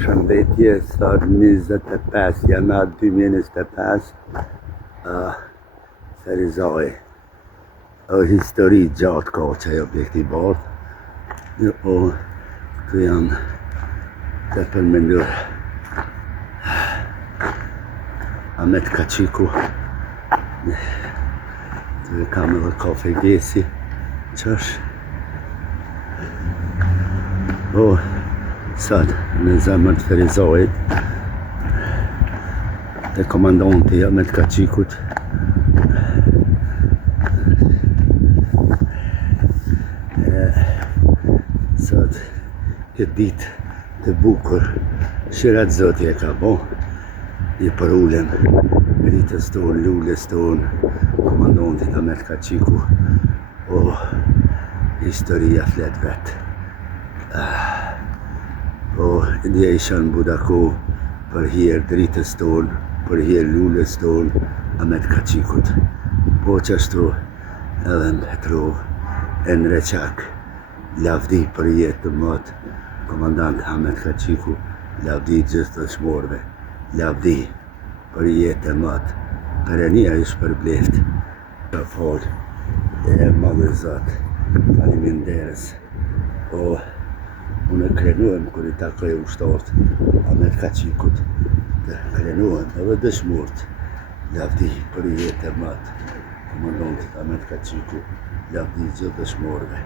Përshëndetje, sot 25 janar 2025, Ferizaj. O histori gjatë ka që e objekti bardh. O, këtu janë të përmendur Ahmet Kaçiku. Të kam edhe kafe Gesi, qësh. O, sot në zemër të Ferizajit, të komandanti Ahmet Kaçikut. Sot këtë ditë të bukur, shirat zoti e ka bo, një për ulen, rritës tonë, lullës tonë, komandantit Ahmet Kaçiku. O, historia flet vetë. O, dhe isha në Budaku për hirë dritës tonë, për hirë lullës tonë, Ahmet Kaçikut. Po qashtu edhe në Petrov, e në Reçak, lavdi për jetë të mëtë, komandant Ahmet Kaçiku, lavdi gjithë të shmorve, lavdi për jetë të mëtë, për e një ishë për bleftë. Të folë, e madhe Zotë, faleminderes. O, unë krenuem kër i takoj ushtartë Ahmet Kaçikut, të krenuem edhe dëshmurt, lavdi për jetë të mëtë, komandantit Ahmet Kaçiku, lavdi gjithë dëshmorve.